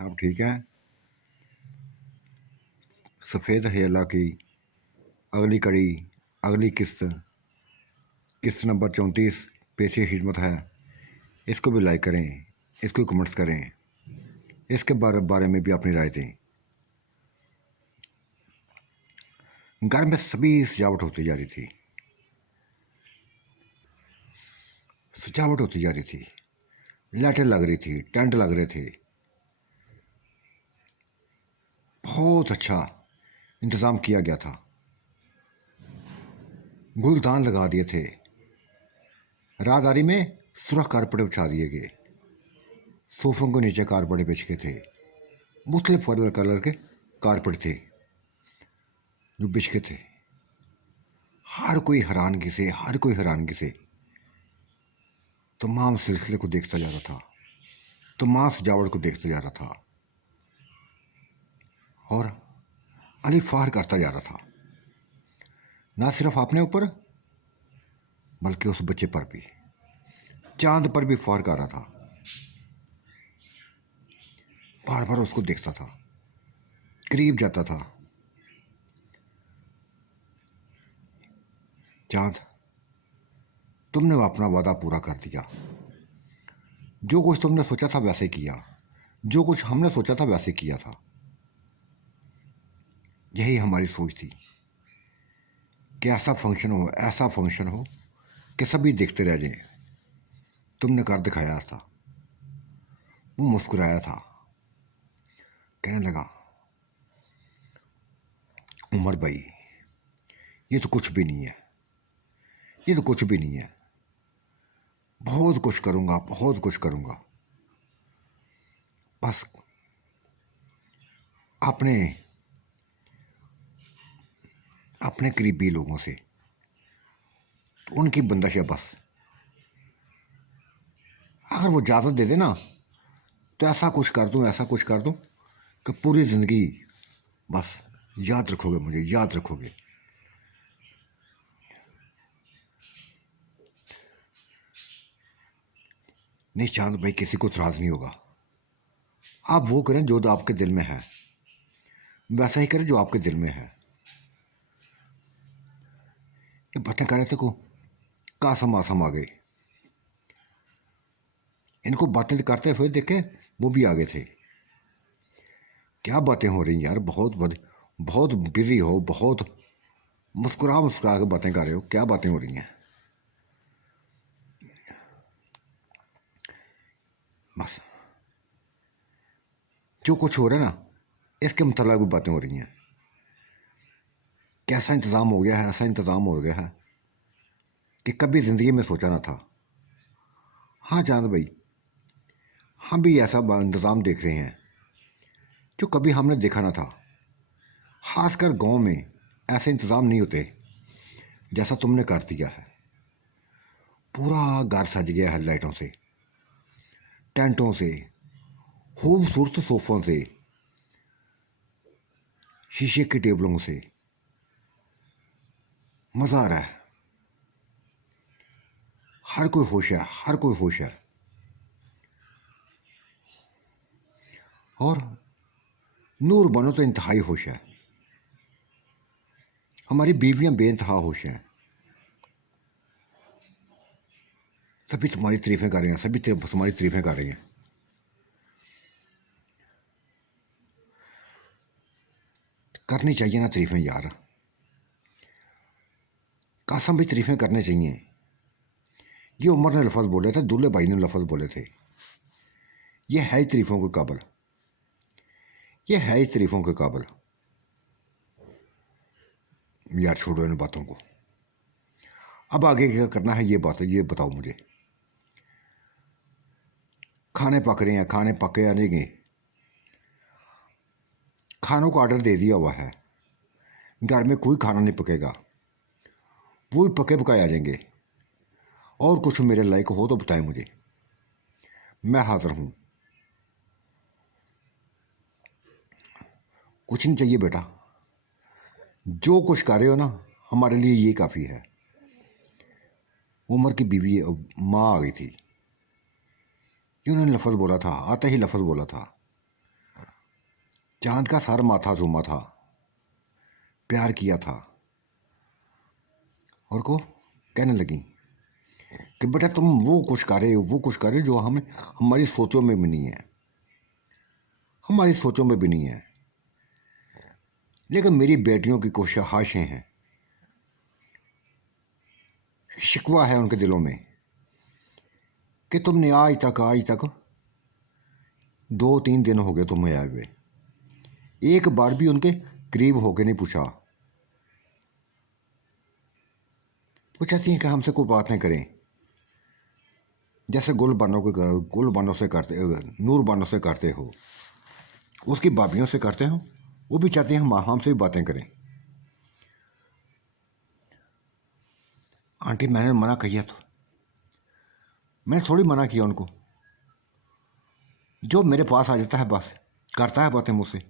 आप ठीक हैं? सफ़ेद हेला की अगली कड़ी, अगली किस्त नंबर 34 पेश खिदमत है। इसको भी लाइक करें, इसको कमेंट्स करें, इसके बारे में भी अपनी राय दें। घर में सभी सजावट होती जा रही थी, लाइटें लग रही थी, टेंट लग रहे थे। बहुत अच्छा इंतज़ाम किया गया था। गुलदान लगा दिए थे, राहदारी में सुरख कारपेट बिछा दिए गए, सोफों के नीचे कारपेट बिछ के थे। मुख्तलिफ कलर के कारपेट थे जो बिछ के थे। हर कोई हैरानगी से तमाम सिलसिले को देखता जा रहा था, तमाम सजावट को देखता जा रहा था और अली फार करता जा रहा था, ना सिर्फ अपने ऊपर बल्कि उस बच्चे पर भी, चांद पर भी फार कर रहा था। बार बार उसको देखता था, करीब जाता था। चांद, तुमने अपना वादा पूरा कर दिया। जो कुछ तुमने सोचा था वैसे किया, जो कुछ हमने सोचा था वैसे किया था। यही हमारी सोच थी कि ऐसा फंक्शन हो कि सभी देखते रह जाएं। तुमने कर दिखाया था। वो मुस्कुराया था, कहने लगा, उमर भाई, ये तो कुछ भी नहीं है, ये तो कुछ भी नहीं है। बहुत कुछ करूँगा। बस अपने करीबी लोगों से, तो उनकी बंदिश है बस। अगर वो इजाज़त दे दे ना तो ऐसा कुछ कर दूँ कि पूरी ज़िंदगी बस याद रखोगे, मुझे याद रखोगे। नहीं चांद भाई, किसी को इतराज़ नहीं होगा। आप वो करें जो आपके दिल में है, वैसा ही करें जो आपके दिल में है। ये बातें कर रहे थे को कासम आसम आ गए। इनको बातें करते हुए देखे वो भी आ गए थे। क्या बातें हो रही हैं यार, बहुत बिजी हो, बहुत मुस्कुरा के बातें कर रहे हो। क्या बातें हो रही हैं? बस जो कुछ हो रहा है ना, इसके मतलब भी बातें हो रही हैं। कैसा इंतज़ाम हो गया है, ऐसा इंतज़ाम हो गया है कि कभी ज़िंदगी में सोचा ना था। हाँ चांद भाई, हम भी ऐसा इंतज़ाम देख रहे हैं जो कभी हमने देखा ना था। खासकर गांव में ऐसे इंतज़ाम नहीं होते जैसा तुमने कर दिया है। पूरा घर सज गया है लाइटों से, टेंटों से, खूबसूरत सोफ़ों से, शीशे की टेबलों से। मज़ा आ रहा है। हर कोई खुश है। और नूर बनो तो इंतहाई खुश है। हमारी बीवियां बेइंतहा खुश हैं। सभी तुम्हारी तारीफें कर रही हैं, तुम्हारी तारीफें कर रही हैं। करनी चाहिए ना तारीफें यार, कासम भी तारीफें करने चाहिए। ये उमर ने लफ्ज़ बोले थे, दूल्हे भाई ने लफ्ज़ बोले थे। ये है ही तारीफों के काबिल, ये है ही तारीफों के काबिल। यार छोड़ो इन बातों को। अब आगे क्या करना है ये बताओ मुझे। खाने पक रहे हैं, खाने पके या नहीं गए? खानों का ऑर्डर दे दिया हुआ है। घर में कोई खाना नहीं पकेगा, वो भी पके पकाए आ जाएंगे। और कुछ मेरे लायक हो तो बताएं मुझे, मैं हाजिर हूँ। कुछ नहीं चाहिए बेटा, जो कुछ कर रहे हो ना हमारे लिए ये काफ़ी है। उमर की बीवी माँ आ गई थी। उन्होंने लफ्ज़ बोला था, आते ही लफ्ज़ बोला था, चांद का सर माथा चूमा था, प्यार किया था, और को कहने लगी कि बेटा तुम वो कुछ करे, वो कुछ करे जो हमें हमारी सोचों में भी नहीं है, हमारी सोचों में भी नहीं है। लेकिन मेरी बेटियों की कुछ ख्वाहिशें हैं, शिकवा है उनके दिलों में कि तुमने आज तक 2-3 दिन हो गए तुम्हें आए हुए, एक बार भी उनके करीब होके नहीं पूछा। वो चाहती हैं कि हमसे कोई बात नहीं करें, जैसे गुल बानों से करते, नूर बानों से करते हो, उसकी भाभीयों से करते हो। वो भी चाहते हैं हम हमसे भी बातें करें। आंटी मैंने मना किया, तो मैंने थोड़ी मना किया उनको। जो मेरे पास आ जाता है बस करता है बातें मुझसे।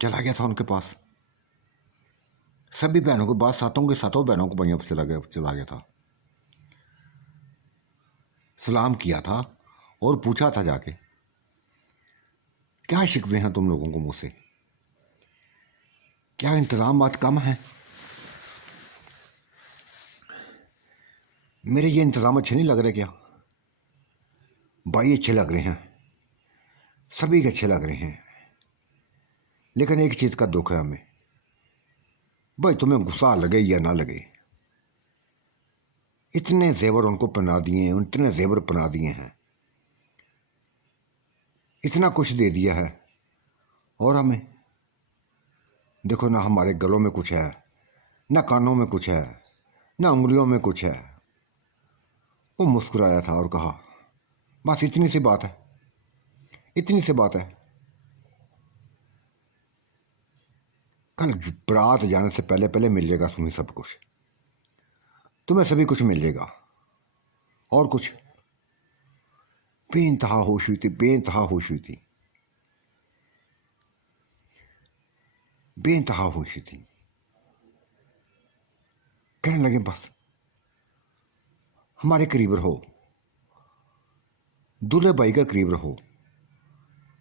चला गया था उनके पास, सभी बहनों के बाद सातों के सातों बहनों को वहीं चला गया था। सलाम किया था और पूछा था जाके, क्या शिकवे हैं तुम लोगों को मुझसे, क्या इंतजाम कम है? मेरे ये इंतजाम अच्छे नहीं लग रहे क्या? भाई अच्छे लग रहे हैं, सभी के अच्छे लग रहे हैं, लेकिन एक चीज़ का दुख है हमें। भाई तुम्हें गुस्सा लगे या ना लगे, इतने जेवर उनको पहना दिए हैं, इतने जेवर पहना दिए हैं, इतना कुछ दे दिया है, और हमें देखो ना, हमारे गलों में कुछ है, ना कानों में कुछ है, ना उंगलियों में कुछ है। वो मुस्कुराया था और कहा, बस इतनी सी बात है, इतनी सी बात है, कल बारात जाने से पहले पहले मिल जाएगा तुम्हें सब कुछ, तुम्हें सभी कुछ मिल जाएगा। और कुछ बेइंतहा होश हुई थी, बेइंतहा होश हुई थी, बेइंतहा होश हुई थी। कहने लगे बस हमारे करीब रहो, दूल्हे भाई के करीब रहो,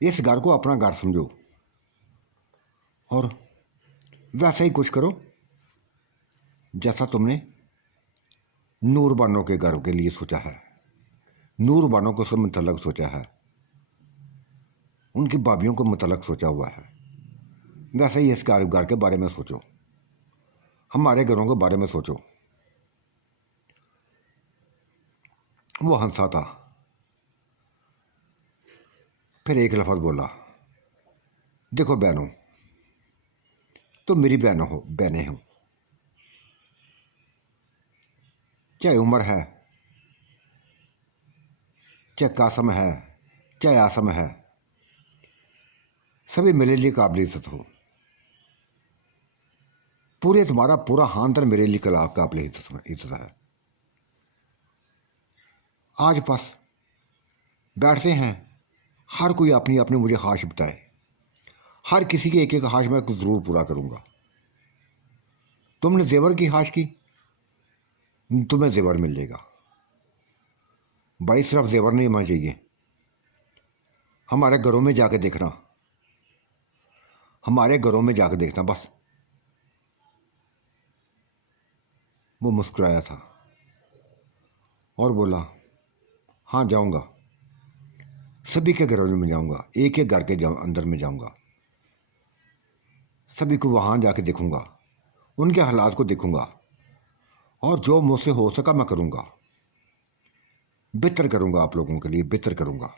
इस घर को अपना घर समझो, और वैसा ही कुछ करो जैसा तुमने नूर बानो के घर के लिए सोचा है, नूर बानो को सब मुतल्लक सोचा है, उनकी भाभीयों को मुतल्लक सोचा हुआ है, वैसे ही इस घर के बारे में सोचो, हमारे घरों के बारे में सोचो। वो हंसा था, फिर एक लफ्ज़ बोला, देखो बहनों, तुम मेरी बहनें हो, चाहे उम्र है, चाहे कासम है, चाहे आसम है, सभी मेरे लिए काबिल इज्जत हो, तुम्हारा पूरा खानदान मेरे लिए काबिल इज्जत है। आज बस बैठते हैं, हर कोई अपनी अपनी मुझे ख्वाहिश बताए, हर किसी की एक एक ख्वाहिश मैं ज़रूर पूरा करूँगा। तुमने जेवर की ख्वाहिश की, तुम्हें जेवर मिल जाएगा। भाई सिर्फ जेवर नहीं होना चाहिए, हमारे घरों में जाके देखना, हमारे घरों में जाके देखना बस। वो मुस्कुराया था और बोला, हाँ जाऊंगा, सभी के घरों में जाऊंगा, एक एक घर के अंदर में जाऊंगा, सभी को वहाँ जाके देखूंगा, उनके हालात को देखूंगा, और जो मुझसे हो सका मैं करूंगा, बेहतर करूंगा, आप लोगों के लिए बेहतर करूंगा।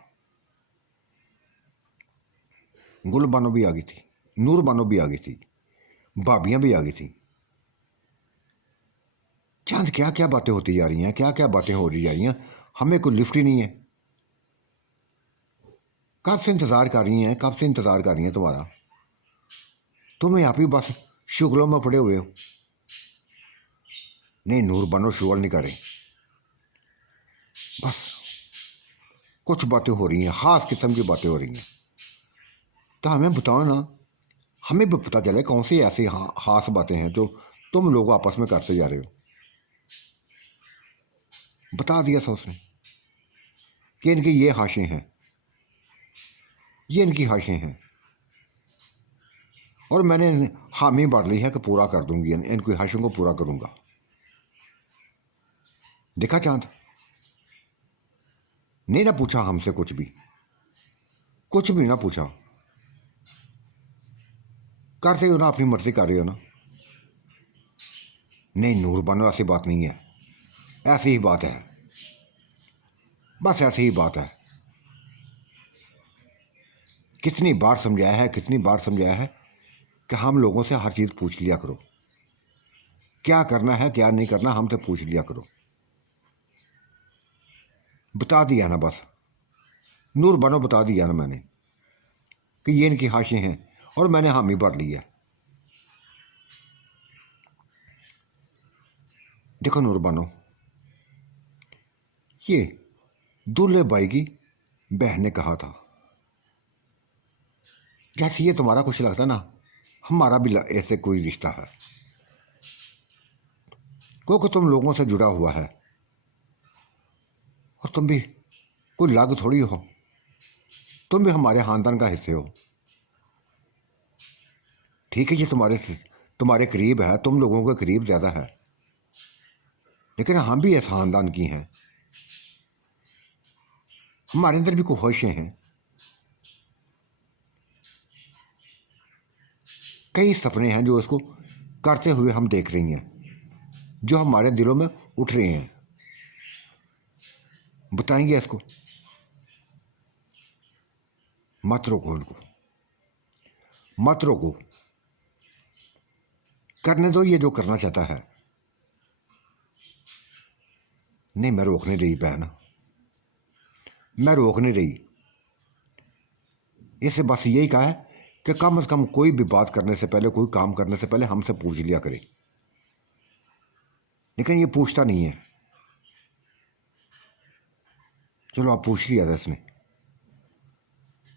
गुल बानो भी आ गई थी, नूर बानो भी आ गई थी, भाभियाँ भी आ गई थी। चांद क्या क्या बातें होती जा रही हैं, क्या क्या बातें हो रही जा रही हैं, हमें कोई लिफ्ट ही नहीं है। कब से इंतज़ार कर रही हैं, कब से इंतज़ार कर रही हैं तुम्हारा, तुम यहाँ पे बस शुगलों में पड़े हुए हो। नहीं नूर बानो शुगल नहीं करे, बस कुछ बातें हो रही हैं, ख़ास किस्म की बातें हो रही हैं, तो हमें बताओ ना, हमें भी पता चले कौन सी ऐसी ख़ास बातें हैं जो तुम लोग आपस में करते जा रहे हो। बता दिया था उसने, कि इनकी ये हाशे हैं, ये इनकी हाशे हैं, और मैंने हामी भर ली है कि पूरा कर दूंगी, इनकी हाशों को पूरा करूंगा। देखा चांद, नहीं ना पूछा हमसे कुछ भी, कुछ भी ना पूछा। करते हो ना, अपनी मर्जी कर रहे हो ना। नहीं नूर बानो, ऐसी बात नहीं है, ऐसी ही बात है, बस ऐसी ही बात है। कितनी बार समझाया है, कितनी बार समझाया है कि हम लोगों से हर चीज़ पूछ लिया करो, क्या करना है क्या नहीं करना हमसे पूछ लिया करो। बता दिया ना बस, नूर बानो बता दिया ना मैंने कि ये इनकी हाशे हैं, और मैंने हामी भर ली है। देखो नूर बानो, ये दूल्हे भाई की बहन ने कहा था, जैसे ये तुम्हारा कुछ लगता ना, हमारा भी ऐसे कोई रिश्ता है, क्योंकि तुम लोगों से जुड़ा हुआ है, और तुम भी कोई लाग थोड़ी हो, तुम भी हमारे खानदान का हिस्से हो। ठीक है, ये तुम्हारे करीब है, तुम लोगों के करीब ज़्यादा है, लेकिन हम भी इस खानदान की हैं, हमारे अंदर भी कुछ ख्वाहिशें हैं, कई सपने हैं जो इसको करते हुए हम देख रही हैं, जो हमारे दिलों में उठ रहे हैं। बताएंगे इसको, मत रोको इनको, मत रोको, करने दो ये जो करना चाहता है। नहीं मैं रोक नहीं रही बहन, मैं रोक नहीं रही, इससे बस यही कहा है कि कम से कम कोई भी बात करने से पहले, कोई काम करने से पहले हमसे पूछ लिया करे, लेकिन ये पूछता नहीं है। चलो आप पूछ लिया था इसने,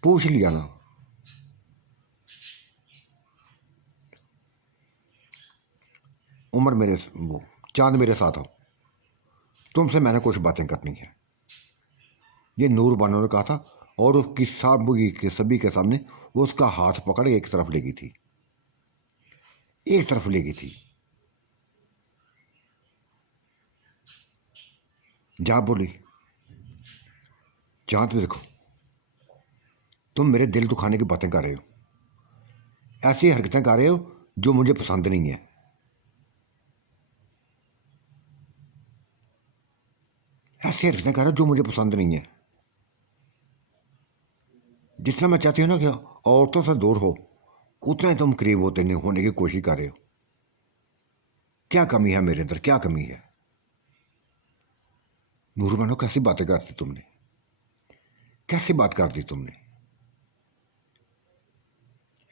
पूछ लिया ना, उम्र मेरे वो चांद मेरे साथ हो, तुमसे मैंने कुछ बातें करनी है। ये नूर बानो ने कहा था, और उसकी सभी के सामने वो उसका हाथ पकड़ एक तरफ ले गई थी, एक तरफ ले गई थी। जा बोली, चांद देखो, तुम मेरे दिल दुखाने की बातें कर रहे हो, ऐसी हरकतें कर रहे हो जो मुझे पसंद नहीं है, ऐसी हरकतें कर रहे हो जो मुझे पसंद नहीं है। जितना मैं चाहती हूँ ना कि औरतों से दूर हो, उतना ही तुम करीब होते नहीं होने की कोशिश कर रहे हो। क्या कमी है मेरे अंदर, क्या कमी है? नूर बानो, कैसी बातें करती तुमने, कैसी बात कर दी तुमने?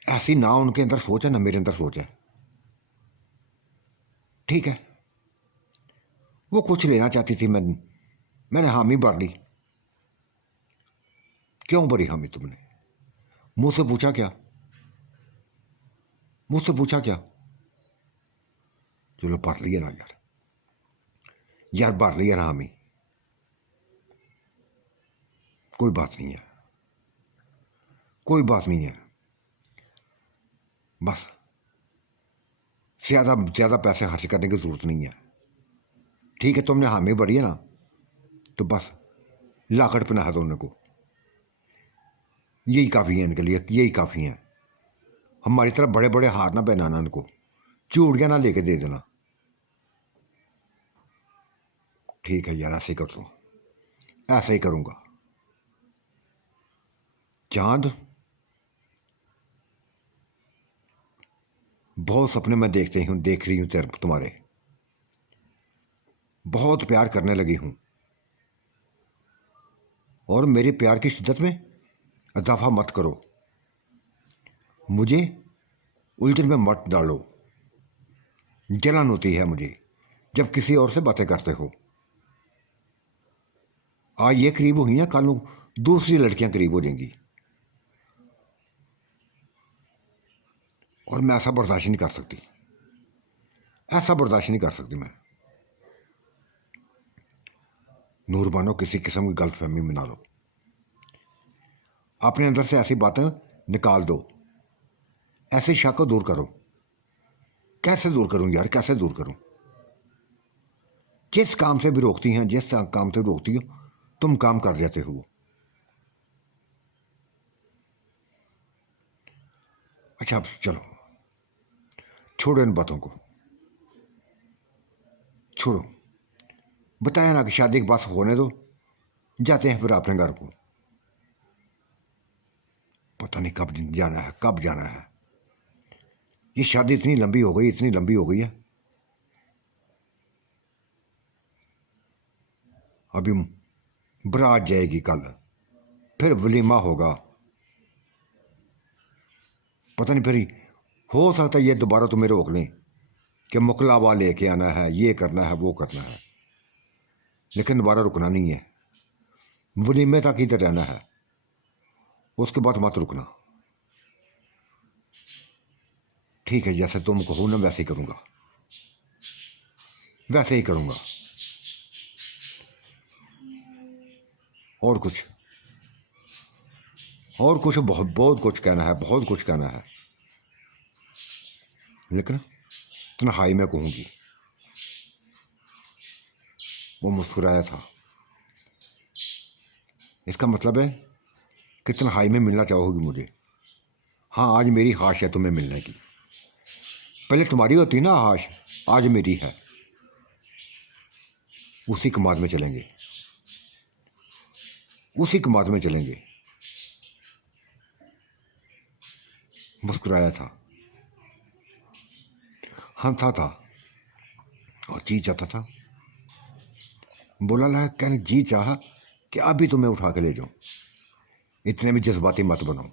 ऐसी ना उनके अंदर सोच है ना मेरे अंदर सोच है। ठीक है, वो कुछ लेना चाहती थी, मैंने हामी भर ली। क्यों भरी हामी तुमने? मुझसे पूछा क्या? मुझसे पूछा क्या? चलो भर लिया ना यार, यार भर लिया ना हामी, कोई बात नहीं है, कोई बात नहीं है, बस ज़्यादा ज़्यादा पैसे खर्च करने की ज़रूरत नहीं है। ठीक है, तुमने हामी भरी है ना, तो बस लाकड़ पहना दो उनको, यही काफ़ी है इनके लिए, यही काफ़ी है। हमारी तरफ बड़े बड़े हार ना पहनाना इनको, चूड़ियाँ ना लेके दे देना। ठीक है यार, ऐसे ही कर दो, ऐसे ही करूँगा। चांद, बहुत सपने मैं देख रही हूँ तेरे तुम्हारे, बहुत प्यार करने लगी हूँ, और मेरे प्यार की शिद्दत में इजाफा मत करो, मुझे उलझन में मत डालो। जलन होती है मुझे जब किसी और से बातें करते हो। आज ये करीब हुई हैं, कल दूसरी लड़कियां करीब हो जाएंगी, और मैं ऐसा बर्दाश्त नहीं कर सकती, ऐसा बर्दाश्त नहीं कर सकती मैं। नूरबानो किसी किस्म की गलतफहमी में ना लो, अपने अंदर से ऐसी बातें निकाल दो, ऐसे शक को दूर करो। कैसे दूर करूं यार, कैसे दूर करूं? जिस काम से भी रोकती हैं, जिस काम से भी रोकती हो, तुम काम कर जाते हो। अच्छा अब चलो, छोड़ो इन बातों को, छोड़ो। बताया ना कि शादी के बाद होने दो, जाते हैं फिर अपने घर को। पता नहीं कब जाना है, कब जाना है। ये शादी इतनी लंबी हो गई, इतनी लंबी हो गई है। अभी बारात जाएगी कल, फिर वलीमा होगा। पता नहीं फिर हो सकता है ये दोबारा तुम्हें रोक लें कि मुकलावा लेके आना है, ये करना है, वो करना है। लेकिन दोबारा रुकना नहीं है, वलीमे तक इधर रहना है, उसके बाद मत रुकना। ठीक है, जैसे तुम कहो ना वैसे ही करूँगा, वैसे ही करूँगा। और कुछ, और कुछ बहुत बहुत कुछ कहना है, बहुत कुछ कहना है, लेकिन तन्हाई में कहूँगी। वो मुस्कुराया था, इसका मतलब है कि तन्हाई में मिलना चाहोगी मुझे। हाँ, आज मेरी ख्वाहिश है तुम्हें मिलने की। पहले तुम्हारी होती ना ख्वाहिश, आज मेरी है। उसी कमाद में चलेंगे, उसी कमाद में चलेंगे। मुस्कुराया था, हंसा था और जी चाहता था। बोला ला, कहने जी चाहा कि अभी तुम्हें उठा के ले जाऊं। इतने भी जज्बाती मत बनो,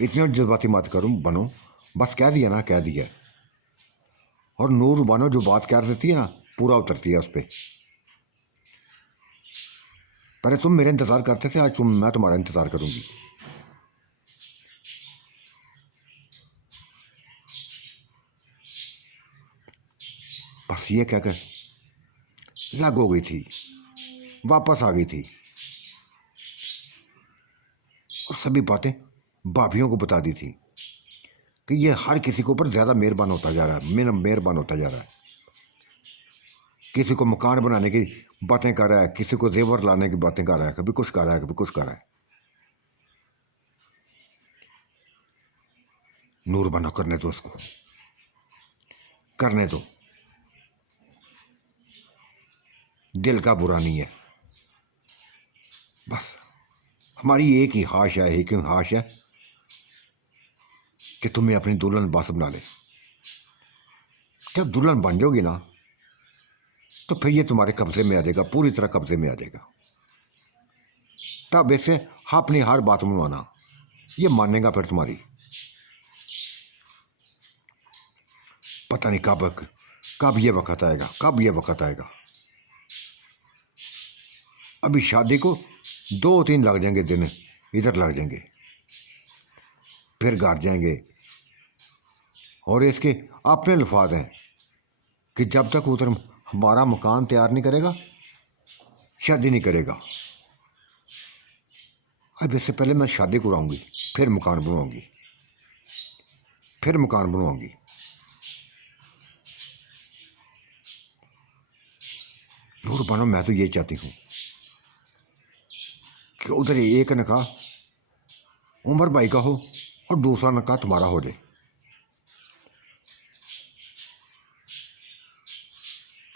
इतने जज्बाती मत करूं बनो। बस कह दिया ना, कह दिया। और नूर बानो जो बात कह देती है ना, पूरा उतरती है उस पर। पहले तुम मेरे इंतजार करते थे, आज मैं तुम्हारा इंतजार करूंगी। बस ये कहकर लग हो गई थी, वापस आ गई थी और सभी बातें भाभियों को बता दी थी कि ये हर किसी के ऊपर ज़्यादा मेहरबान होता जा रहा है, मेहरबान होता जा रहा है। किसी को मकान बनाने की बातें कर रहा है, किसी को जेवर लाने की बातें कर रहा है, कभी कुछ कर रहा है, कभी कुछ कर रहा है। नूर बना करने दो उसको, करने दो। दिल का बुरा नहीं है। बस हमारी एक ही ख्वाहिश है, एक ही ख्वाहिश है कि तुम्हें अपनी दुल्हन बस बना ले। जब दुल्हन बन जाओगी ना, तो फिर ये तुम्हारे कब्जे में आ जाएगा, पूरी तरह कब्जे में आ जाएगा। तब ऐसे अपनी हर बात मनवाना, ये मानेगा फिर तुम्हारी। पता नहीं कब ये वक्त आएगा, कब ये वक्त आएगा। अभी शादी को 2-3 लग जाएंगे दिन, इधर लग जाएंगे, फिर घर जाएंगे। और इसके अपने अल्फाज हैं कि जब तक उधर हमारा मकान तैयार नहीं करेगा, शादी नहीं करेगा। अब इससे पहले मैं शादी कराऊंगी, फिर मकान बनवाऊंगी, फिर मकान बनवाऊंगी। नूर बनो, मैं तो ये चाहती हूँ कि उधर एक निकाह उमर भाई का हो और दूसरा निकाह तुम्हारा हो जाए।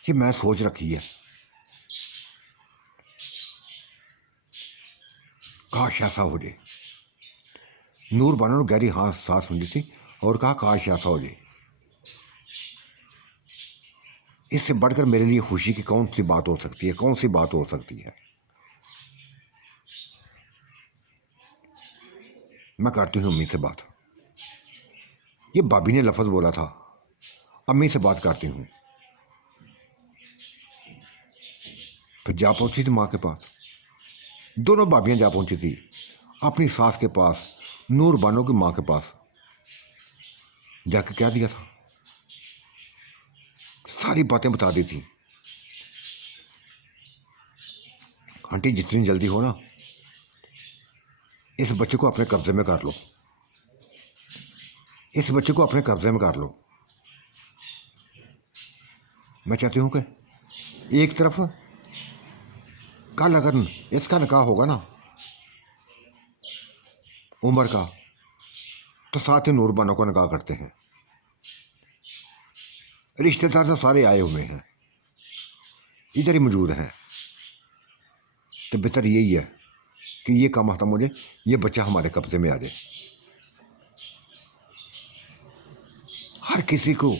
ये मैं सोच रखी है, काश ऐसा हो जाए। नूर बानो ने गहरी हाँ सांस सुनी थी और कहा काश ऐसा हो जाए। इससे बढ़कर मेरे लिए खुशी की कौन सी बात हो सकती है, कौन सी बात हो सकती है। मैं करती हूँ अम्मी से बात। ये भाभी ने लफ्ज़ बोला था, अम्मी से बात करती हूँ। फिर जा पहुंची थी माँ के पास, दोनों भाभियाँ जा पहुंची थी अपनी सास के पास, नूर बानो की माँ के पास। जाके क्या दिया था, सारी बातें बता दी थी। आंटी जितनी जल्दी हो ना इस बच्चे को अपने कब्जे में कर लो, इस बच्चे को अपने कब्जे में कर लो। मैं चाहती हूँ कि एक तरफ कल अगर इसका निकाह होगा ना उमर का, तो साथ ही नूरबानो को निकाह करते हैं। रिश्तेदार तो सारे आए हुए हैं, इधर ही मौजूद हैं, तो बेहतर यही है कि ये काम खत्म हो जाए, ये बच्चा हमारे कब्जे में आ जाए। हर किसी को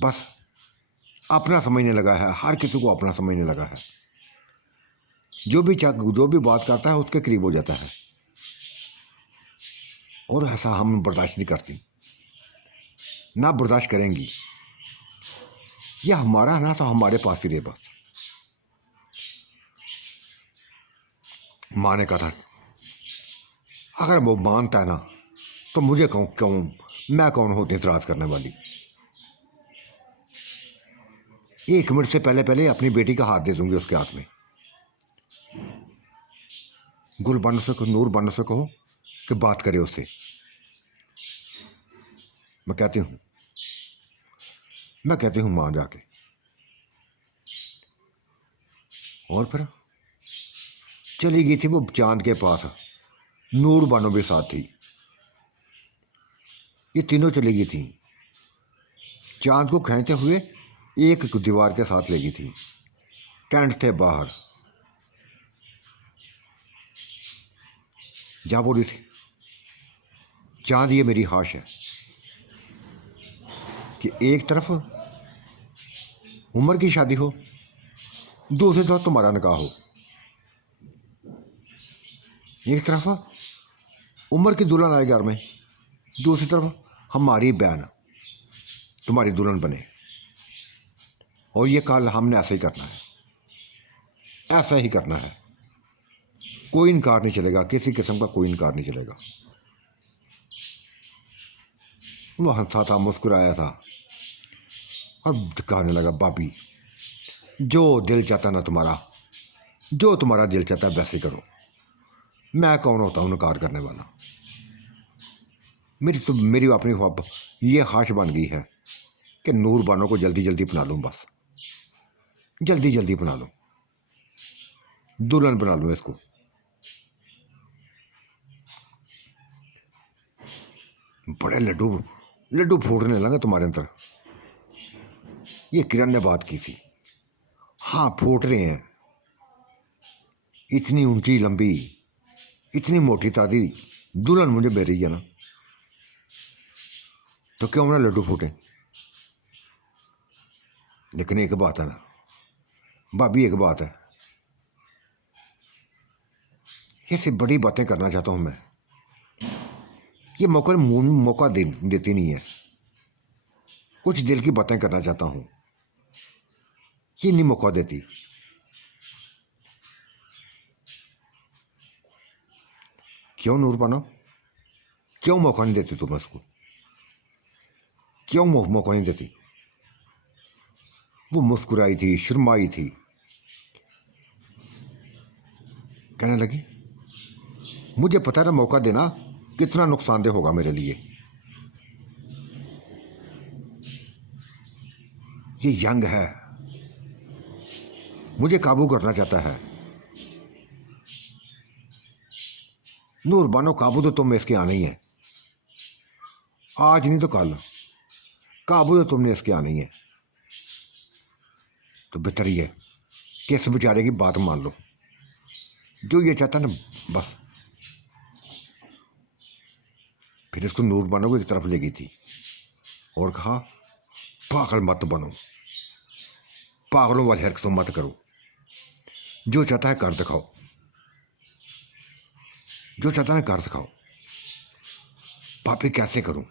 बस अपना समझने लगा है, हर किसी को अपना समझने लगा है। जो भी बात करता है उसके करीब हो जाता है, और ऐसा हम बर्दाश्त नहीं करती, ना बर्दाश्त करेंगी। यह हमारा है ना, तो हमारे पास ही रहे बस। माने का था, अगर वो मानता है ना तो मुझे क्यों मैं कौन होती इतराज करने वाली। 1 मिनट से पहले पहले अपनी बेटी का हाथ दे दूंगी उसके हाथ में। गुल बानो से नूर बानो से कहो कि बात करे उससे। मैं कहती हूँ मां जाके। और फिर चली गई थी वो चांद के पास, नूर बानो भी साथ थी। ये तीनों चली गई थी, चांद को खींचते हुए एक दीवार के साथ ले गई थी। टेंट थे बाहर, जा बोली थी चांद ये मेरी हाश है कि एक तरफ उमर की शादी हो, दूसरी तरफ तुम्हारा निकाह हो। एक तरफ उमर की दुल्हन आए घर में, दूसरी तरफ हमारी बहन तुम्हारी दुल्हन बने। और ये कल हमने ऐसा ही करना है, ऐसा ही करना है। कोई इनकार नहीं चलेगा, किसी किस्म का कोई इनकार नहीं चलेगा। वो हंसा था, मुस्कुराया था और कहने लगा भाभी जो दिल चाहता ना तुम्हारा, जो तुम्हारा दिल चाहता है वैसे करो, मैं कौन होता हूँ इनकार करने वाला। मेरी अपनी ये ख्वाहिश बन गई है कि नूर बानो को जल्दी जल्दी अपना लूँ, बस जल्दी जल्दी अपना लूँ, दुल्हन बना लूँ इसको। बड़े लड्डू लड्डू फूटने लगे तुम्हारे अंदर। ये किरण ने बात की थी, हाँ फूट रहे हैं। इतनी ऊंची लंबी, इतनी मोटी तादी दुल्हन मुझे मिल रही है ना, तो क्यों ना लड्डू फूटे। लेकिन एक बात है ना भाभी, एक बात है, ऐसी बड़ी बातें करना चाहता हूं मैं, ये मौका देती नहीं है। कुछ दिल की बातें करना चाहता हूं, ये नहीं मौका देती। क्यों नूर बानो, क्यों मौका नहीं देती तुम उसको, क्यों मौका नहीं देती। वो मुस्कुराई थी, शर्माई थी, कहने लगी मुझे पता है ना मौका देना कितना नुकसानदेह होगा मेरे लिए। ये यंग है, मुझे काबू करना चाहता है। नूर बानो काबू तो तुम इसके आना ही है, आज नहीं तो कल काबू तो तुमने इसके आना ही है। तो बेहतर ही है कि इस बेचारे की बात मान लो, जो ये चाहता ना बस। फिर इसको नूर बानो को एक तरफ ले गई थी और कहा पागल मत बनो, पागलों वाली हरकतों मत करो, जो चाहता है कर दिखाओ, जो चाहता है कर दिखाओ। पापी कैसे करूं,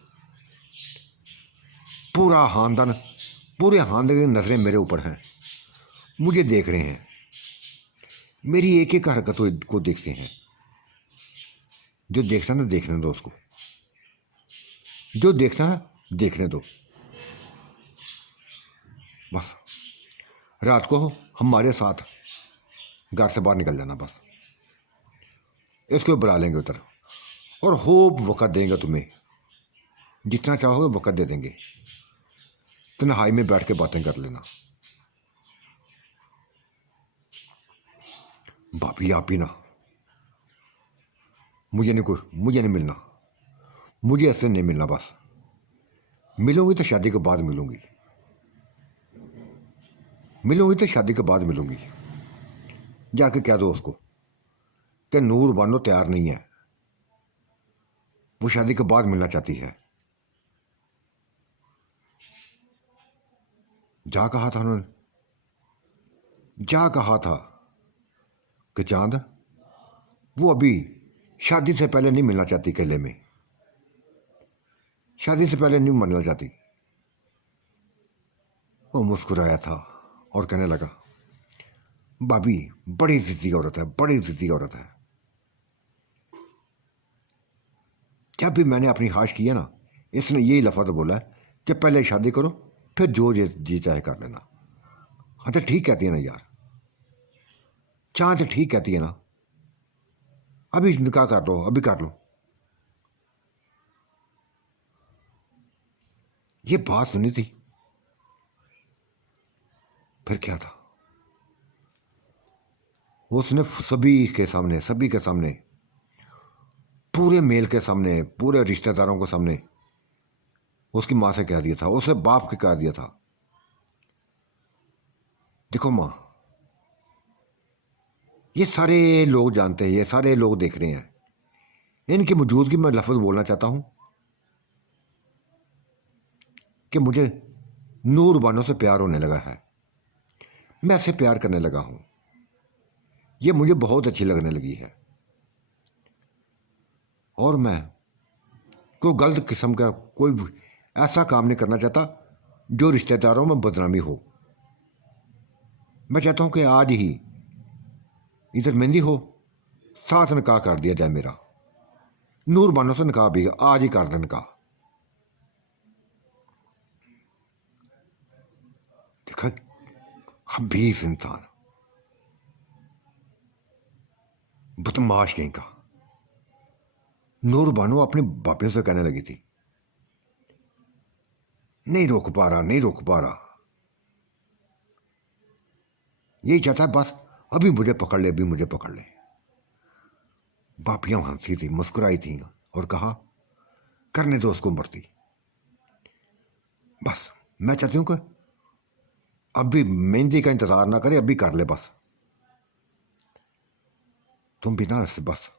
पूरे खानदान की नजरें मेरे ऊपर हैं, मुझे देख रहे हैं, मेरी एक एक हरकतों को देखते हैं। जो देखता ना देखने दो उसको, जो देखता ना देखने दो बस। रात को हमारे साथ घर से बाहर निकल जाना बस। इसको बुला लेंगे उधर और खूब वक़्त देंगे तुम्हें, जितना चाहोगे वक़्त दे देंगे। तन्हाई में बैठ के बातें कर लेना। भाभी आप ही ना, मुझे नहीं मिलना, मुझे ऐसे नहीं मिलना बस। मिलूंगी तो शादी के बाद मिलूंगी, मिलूंगी तो शादी के बाद मिलूंगी। जाके कह दो उसको कि नूर बानो तैयार नहीं है, वो शादी के बाद मिलना चाहती है। जा कहा था उन्होंने, जा कहा था कि चांद वो अभी शादी से पहले नहीं मिलना चाहती, केले में शादी से पहले नहीं मिलना चाहती। वो मुस्कुराया था और कहने लगा, भाभी बड़ी जिद्दी औरत है, बड़ी जिद्दी औरत है। जब भी मैंने अपनी हाश की है ना, इसने यही लफ्ज़ बोला है कि पहले शादी करो फिर जो जी चाहे कर लेना। हाँ तो ठीक कहती है ना यार, चांद ठीक कहती है ना, अभी निकाह कर लो, अभी कर लो। ये बात सुनी थी, फिर क्या था? उसने सभी के सामने, पूरे मेल के सामने, पूरे रिश्तेदारों के सामने उसकी माँ से कह दिया था, उसे बाप के कह दिया था, देखो माँ, ये सारे लोग जानते हैं, ये सारे लोग देख रहे हैं, इनकी मौजूदगी में लफ्ज़ बोलना चाहता हूँ कि मुझे नूर बानो से प्यार होने लगा है, मैं ऐसे प्यार करने लगा हूँ, ये मुझे बहुत अच्छी लगने लगी है, और मैं कोई गलत किस्म का कोई ऐसा काम नहीं करना चाहता जो रिश्तेदारों में बदनामी हो। मैं चाहता हूँ कि आज ही इधर मेहंदी हो, साथ निकाह कर दिया जाए मेरा, नूर बानो से निकाह भी आज ही कर दे निकाह। देखा, हबीस इंसान, बदमाश कहीं का। नूर बानो अपने बापियों से कहने लगी थी, नहीं रोक पा रहा, नहीं रोक पा रहा, यही चाहता है बस अभी मुझे पकड़ ले, अभी मुझे पकड़ ले। बापियां हंसी थी, मुस्कुराई थी और कहा, करने दो उसको मरती, बस मैं चाहती हूं कि अभी मेहंदी का इंतजार ना करे, अभी कर ले बस, तुम भी ना बस,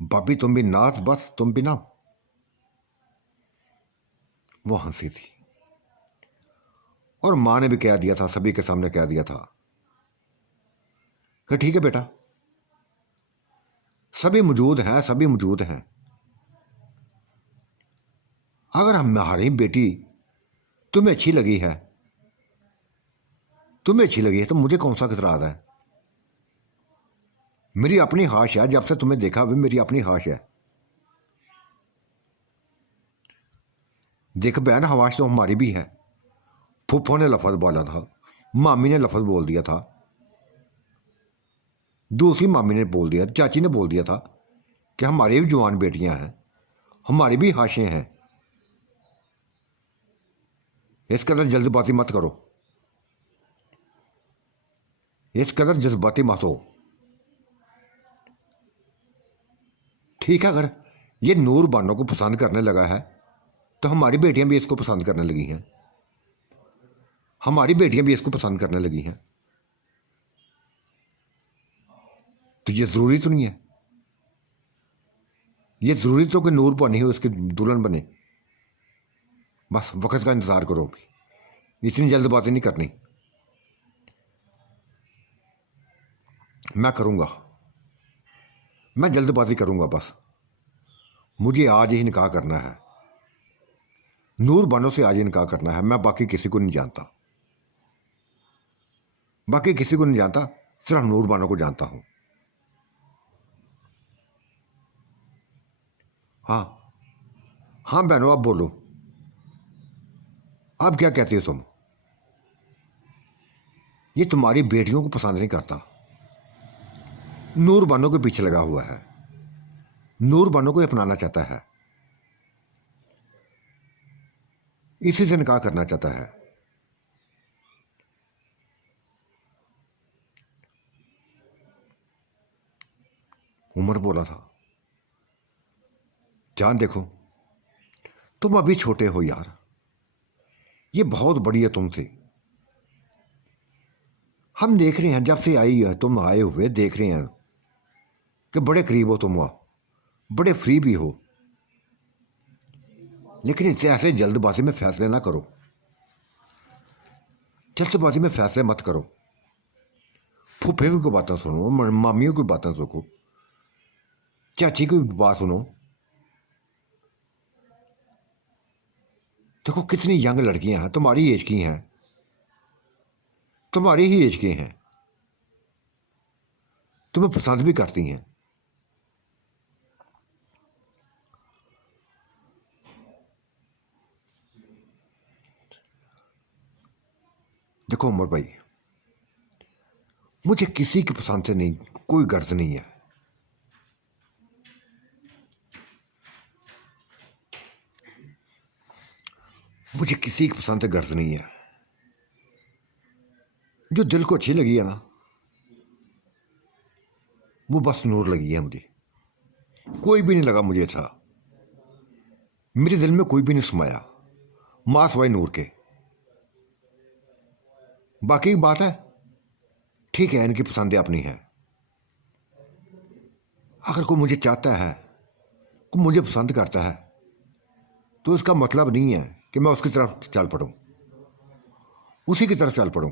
भाभी तुम भी नाच बस, तुम भी ना। वो हंसी थी और माँ ने भी कह दिया था, सभी के सामने कह दिया था कि ठीक है बेटा, सभी मौजूद हैं, सभी मौजूद हैं, अगर हमारी बेटी तुम्हें अच्छी लगी है, तुम्हें अच्छी लगी है तो मुझे कौन सा खतरा है? मेरी अपनी हाश है, जब से तुम्हें देखा वे मेरी अपनी हाश है। देख बहन, हवाश तो हमारी भी है। फूफो ने लफ्ज़ बोला था, मामी ने लफ्ज़ बोल दिया था, दूसरी मामी ने बोल दिया, चाची ने बोल दिया था कि हमारी भी जवान बेटियां हैं, हमारी भी हाशें हैं, इस कदर जल्दबाजी मत करो, इस कदर जज्बाती मत हो। ठीक है, अगर ये नूर बानो को पसंद करने लगा है तो हमारी बेटियां भी इसको पसंद करने लगी हैं, हमारी बेटियां भी इसको पसंद करने लगी हैं, तो ये ज़रूरी तो नहीं है, ये ज़रूरी तो कि नूर बानी हो इसकी दुल्हन बने। बस वक्त का इंतज़ार करो, भी इतनी जल्दबाजी नहीं करनी। मैं करूँगा, मैं जल्दबाजी करूँगा, बस मुझे आज ही निकाह करना है, नूर बानो से आज ही निकाह करना है, मैं बाकी किसी को नहीं जानता, बाकी किसी को नहीं जानता, सिर्फ नूर बानो को जानता हूँ। हाँ हाँ बहनों, आप बोलो, आप क्या कहती हो? तुम, ये तुम्हारी बेटियों को पसंद नहीं करता, नूर बानो के पीछे लगा हुआ है, नूर बानो को अपनाना चाहता है, इसी से निकाह करना चाहता है। उमर बोला था, जान देखो तुम अभी छोटे हो यार, ये बहुत बड़ी है तुमसे। हम देख रहे हैं जब से आई है तुम आए हुए, देख रहे हैं कि बड़े करीब हो तुम, बड़े फ्री भी हो, लेकिन इससे ऐसे जल्दबाजी में फैसले ना करो, जल्दबाजी में फैसले मत करो। फूफे की बातें सुनो, मामियों की बातें सुनो, चाची की बात सुनो। देखो कितनी यंग लड़कियां हैं, तुम्हारी एज की हैं, तुम्हारी ही एज की हैं, तुम्हें पसंद भी करती हैं। देखो उमर भाई, मुझे किसी की पसंद से नहीं, कोई गर्ज नहीं है। मुझे किसी की पसंद से गर्ज नहीं है। जो दिल को अच्छी लगी है ना, वो बस नूर लगी है मुझे। कोई भी नहीं लगा मुझे अच्छा, मेरे दिल में कोई भी नहीं समाया मां सवाई नूर के। बाकी की बात है, ठीक है, इनकी पसंदें अपनी है। अगर कोई मुझे चाहता है, कोई मुझे पसंद करता है, तो इसका मतलब नहीं है कि मैं उसकी तरफ चल पड़ूं, उसी की तरफ चल पड़ूं।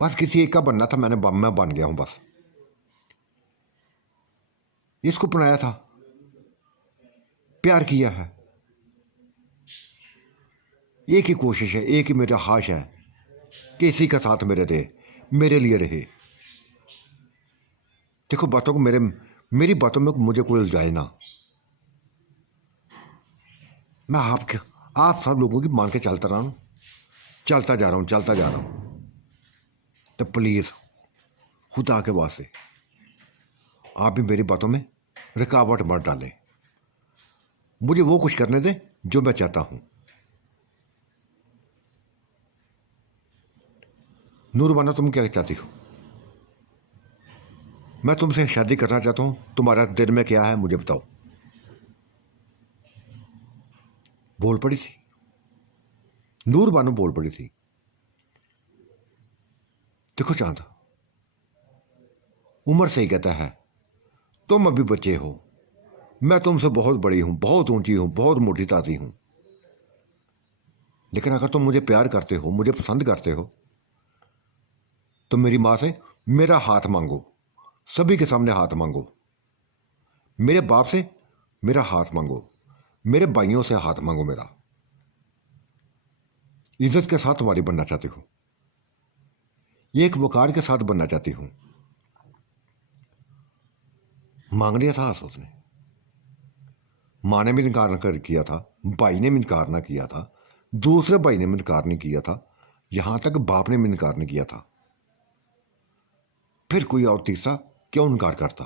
बस किसी एक का बनना था, मैं बन गया हूं बस। इसको अपनाया था, प्यार किया है, एक ही कोशिश है, एक ही मेरा ख्वाहिश है कि इसी का साथ मेरे लिए रहे। देखो बातों को मेरी बातों में मुझे कोई उलझाए ना। मैं आप सब लोगों की मान के चलता रहा हूँ, चलता जा रहा हूँ। तो प्लीज़ खुदा के वास्ते आप भी मेरी बातों में रुकावट मत डालें, मुझे वो कुछ करने दें जो मैं चाहता हूँ। नूरबानो, तुम क्या चाहती हो? मैं तुमसे शादी करना चाहता हूँ, तुम्हारा दिल में क्या है मुझे बताओ। बोल पड़ी थी, नूरबानो बोल पड़ी थी। देखो चांद, उम्र से ही कहता है, तुम अभी बच्चे हो, मैं तुमसे बहुत बड़ी हूं, बहुत ऊंची हूं, बहुत मोटी ताती हूं। लेकिन अगर तुम मुझे प्यार करते हो, मुझे पसंद करते हो, तो मेरी मां से मेरा हाथ मांगो, सभी के सामने हाथ मांगो। मेरे बाप से मेरा हाथ मांगो, मेरे भाइयों से हाथ मांगो मेरा। इज्जत के साथ तुम्हारी बनना चाहती हूं, ये एक वकार के साथ बनना चाहती हूं। मांग लिया था उसने, माँ ने भी इनकार न कर किया था, भाई ने भी इनकार ना किया था, दूसरे भाई ने भी इनकार नहीं किया था, यहां तक बाप ने भी इनकार नहीं किया था। फिर कोई और तीसरा क्यों इनकार करता,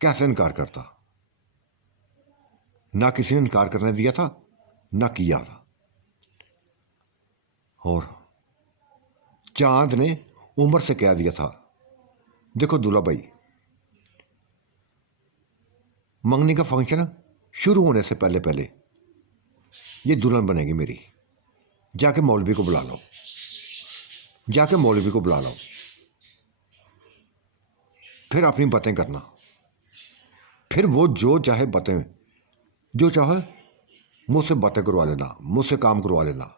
कैसे इनकार करता? ना किसी ने इनकार करने दिया था, ना किया था। और चांद ने उमर से कह दिया था, देखो दूल्हा भाई, मंगनी का फंक्शन शुरू होने से पहले पहले ये दुल्हन बनेगी मेरी, जाके मौलवी को बुला लो, जाके मौलवी को बुला लो, फिर अपनी बातें करना, फिर वो जो चाहे बातें, जो चाहे मुझसे बातें करवा लेना, मुझसे काम करवा लेना।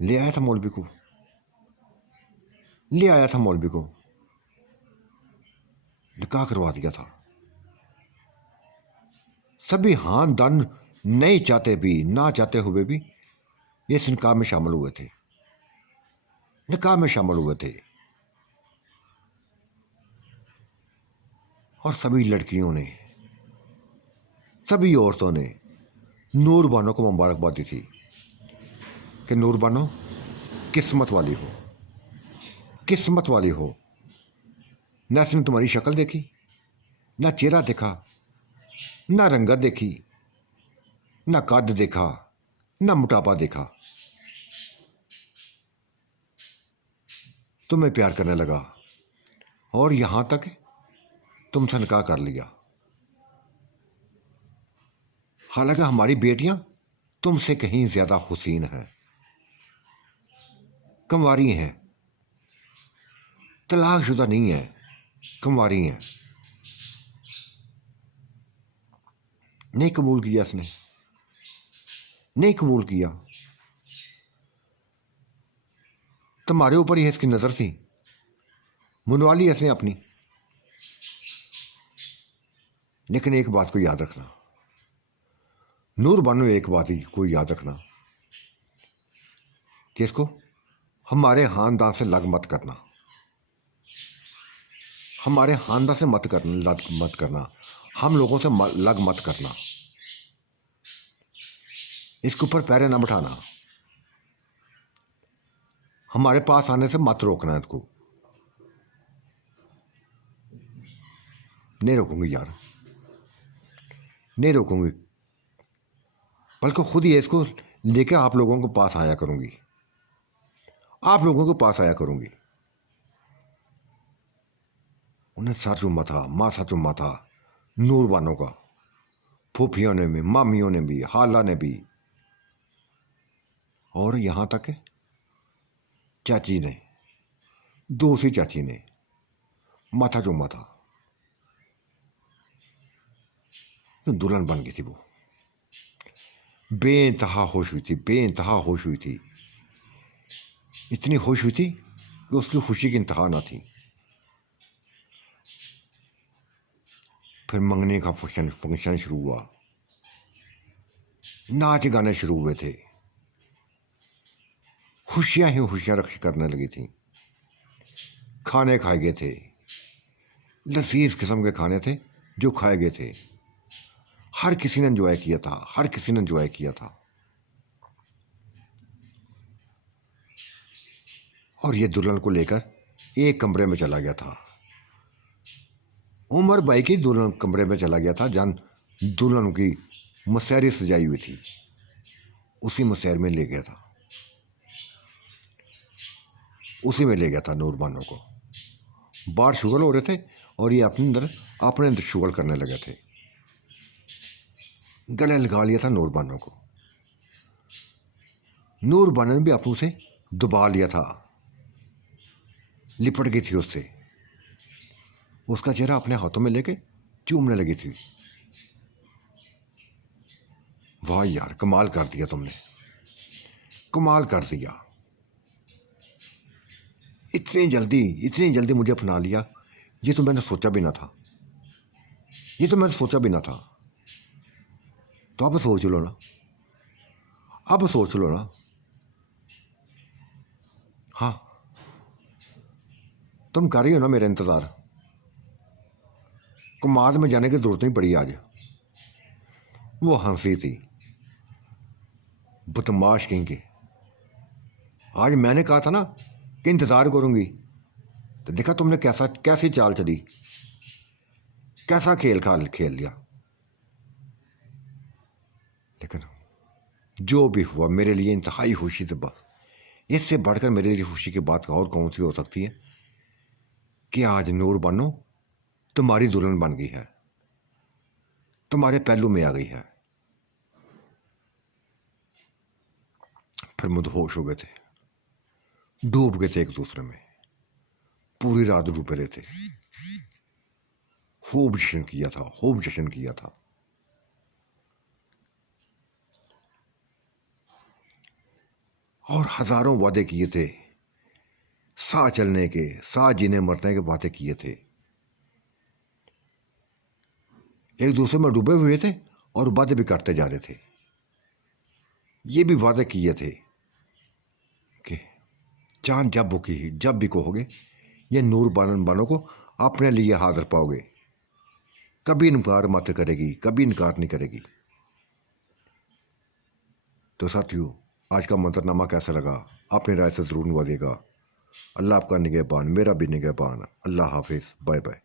ले आया था मौलवी को, ले आया था मौलवी को, निकाह करवा दिया था। सभी हान दान नहीं चाहते भी, ना चाहते हुए भी ये इस निकाह में शामिल हुए थे, निकाह में शामिल हुए थे। और सभी लड़कियों ने, सभी औरतों ने नूरबानो को मुबारकबाद दी थी कि नूर बानो किस्मत वाली हो, किस्मत वाली हो। न इसने तुम्हारी शक्ल देखी, ना चेहरा देखा, ना रंगत देखी, ना कद देखा, ना मोटापा देखा, तुम्हें प्यार करने लगा और यहां तक तुमसे निकाह कर लिया। हालांकि हमारी बेटियां तुमसे कहीं ज्यादा हुसीन हैं, कंवारी हैं, तलाकशुदा नहीं है, कंवारी हैं। नहीं कबूल किया इसने, नहीं कबूल किया। तुम्हारे ऊपर ही इसकी नजर थी, मुनवा ली इसने अपनी। लेकिन एक बात को याद रखना नूर बानो, एक बात को याद रखना कि इसको हमारे खानदान से लग मत करना, हमारे खानदान से मत करना, लग मत करना, हम लोगों से लग मत करना, इसके ऊपर पैरे ना बिठाना, हमारे पास आने से मत रोकना। इसको नहीं रोकूंगी यार, नहीं रोकूंगी, बल्कि खुद ही इसको लेके आप लोगों के पास आया करूंगी, आप लोगों के पास आया करूंगी। उन्हें सर चुम्मा था, माथा चुम्मा था नूर बानो का, फूफियों ने भी, मामियों ने भी, हाला ने भी, और यहां तक चाची ने, दूसरी चाची ने माथा चुम्मा था। दुल्हन बन गई थी वो, बेइंतहा खुश हुई थी, बेइंतहा खुश हुई थी, इतनी खुश हुई थी कि उसकी खुशी की इंतहा ना थी। फिर मंगने का फंक्शन शुरू हुआ, नाच गाने शुरू हुए थे, खुशियां ही खुशियां रख करने लगी थी, खाने खाए गए थे, लजीज किस्म के खाने थे जो खाए गए थे। हर किसी ने एंजॉय किया था, हर किसी ने एंजॉय किया था। और ये दुल्हन को लेकर एक कमरे में चला गया था, उमर भाई की दुल्हन कमरे में चला गया था, जहां दुल्हन की मसहरी सजाई हुई थी, उसी मसहर में ले गया था, उसी में ले गया था नूर बानो को। बाहर शुगल हो रहे थे और ये अपने अंदर शुगल करने लगे थे। गले लगा लिया था नूर बानो को, नूर बानो ने भी अपनों से दबा लिया था, लिपट गई थी उससे, उसका चेहरा अपने हाथों में लेके चूमने लगी थी। वाह यार, कमाल कर दिया तुमने, कमाल कर दिया, इतनी जल्दी मुझे अपना लिया, ये तो मैंने सोचा भी ना था, ये तो मैंने सोचा भी ना था। तो अब सोच लो ना, अब सोच लो ना। हाँ, तुम कर रही हो ना मेरा इंतजार, कुमाद में जाने की जरूरत नहीं पड़ी आज। वो हंसी थी, बदमाश कहेंगे। आज मैंने कहा था ना कि इंतजार करूंगी, तो देखा तुमने कैसी चाल चली, कैसा खेल लिया। लेकिन जो भी हुआ मेरे लिए इंतहाई खुशी से, बस इससे बढ़कर मेरे लिए खुशी की बात और कौन सी हो सकती है कि आज नूर बानो तुम्हारी दुल्हन बन गई है, तुम्हारे पहलू में आ गई है। फिर मदहोश हो गए थे, डूब गए थे एक दूसरे में, पूरी रात डूबे रहे थे, खूब जश्न किया था, खूब जश्न किया था। और हजारों वादे किए थे, साह चलने के, साह जीने मरने के वादे किए थे, एक दूसरे में डूबे हुए थे और वादे भी करते जा रहे थे। ये भी वादे किए थे कि चांद जब भी कहोगे ये नूर बानो को अपने लिए हाजिर पाओगे, कभी इनकार मत करेगी, कभी इनकार नहीं करेगी। तो साथियों, आज का मंतरनामा कैसा लगा अपनी राय से ज़रूर नवाजिएगा। अल्लाह आपका निगहबान, मेरा भी निगहबान। अल्लाह हाफिज़, बाय बाय।